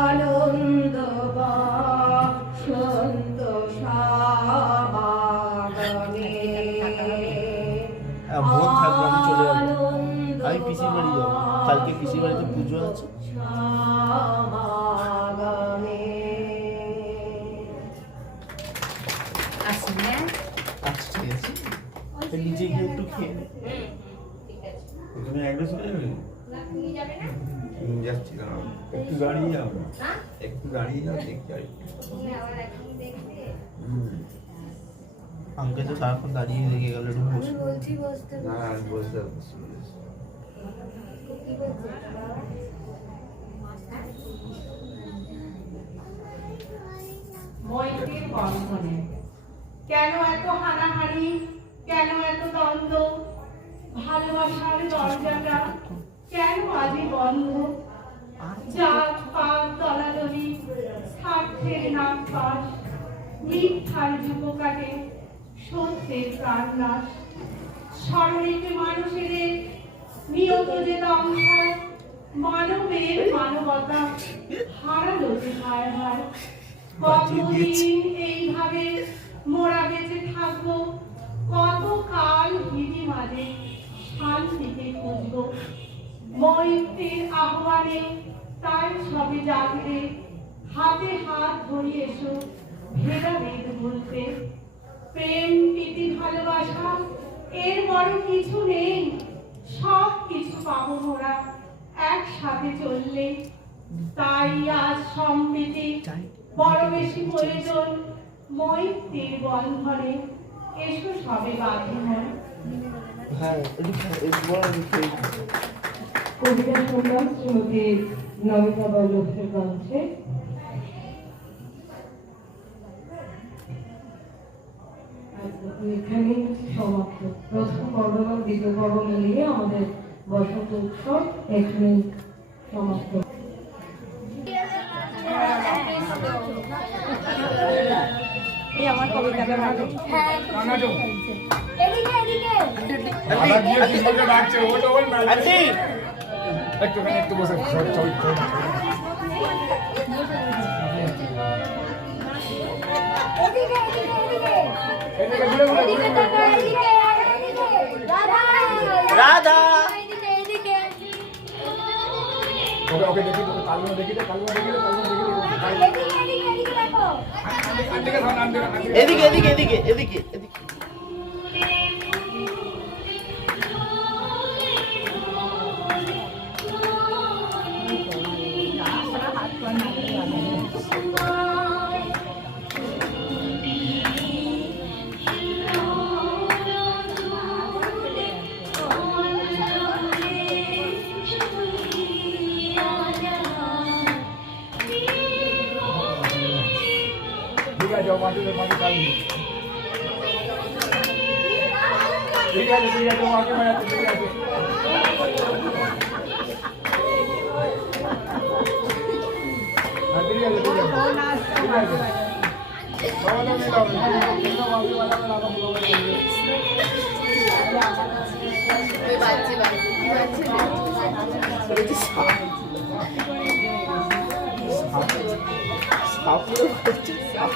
আনন্দ বসন্ত সমাগমে বোন থাকবো, আমি চলে যাবো। আমি পিসির বাড়ি যাবো, কালকে পিসির বাড়িতে পুজো আছে। সমাগমে আচ্ছা ঠিক আছে, তো নিজে গিয়ে একটু খেয়ে নে। তুমি অ্যাড্রেস করে যাবে? যাচ্ছি না, একটু দাঁড়িয়ে যাও, একটু দাঁড়িয়ে যাও, দেখতে পারি। আমাকে তো সারাক্ষণ দাঁড়িয়ে লেগে গেল, একটু বসে। না আর বসতে পারছি না। মৈত্রীর বন্ধনে কেন এত হানাহানি, কেন এত দ্বন্দ্ব, ভালোবাসার দরজাটা কেন আজি বন্ধ? জাত পাত দলাদলি, স্বার্থের নাক পাশ, মিথ্যার যুগ কাটে, সত্যের প্রাণ নাশ। স্মরণিকে মানুষের নিয়ত যে দংশায়, মানবের মানবতা হারালো যে হায় হায়। কতদিন এইভাবে মোরা বেঁচে থাকবো, কত কাল ভিড়ি মাঝে শান্তিকে খুঁজবো। মৈত্রীর আহ্বানে তাই সবে জাগরে, হাতে হাত ধরিয়ে এসো ভেদাভেদ ভুলতে। প্রেম প্রীতি ভালোবাসা এর বড় কিছু নেই, সব কিছু পাবো মোরা একসাথে চললে। তাই আজ সম্প্রীতি বড় বেশি প্রয়োজন, মৈত্রীর বন্ধনে এসো সবে বাঁধি হয়। হ্যাঁ, একটু বড় খেয়ে। কবিতা শুনলাম শ্রীমতী নমিতা বল্লভের কণ্ঠে। এখানেই সমাপ্ত। প্রথম পর্ব এবং দ্বিতীয় পর্ব মিলিয়ে আমাদের বসন্ত উৎসব এখানেই সমাপ্ত। এই আমার কবিতাটা ভালো। দাদা গিয়ে কি বলতে ডাকছে, ও তো বল না। একটুখানি একটু বসে চল। এদিকে তাকা, এদিকে। রাধা রাধা ওকে দেখি কালুয়া দেখি কালুয়া দেখি এদিকে দেখো। এদিকে এদিকে এদিকে এদিকে এদিকে ঠিক আছে মাটিদের মাটি কালু ঠিক আছে মাকে মারাচ্ছে ঠিক আছে ঠিক আছে ঠিক আছে সবাই সাপ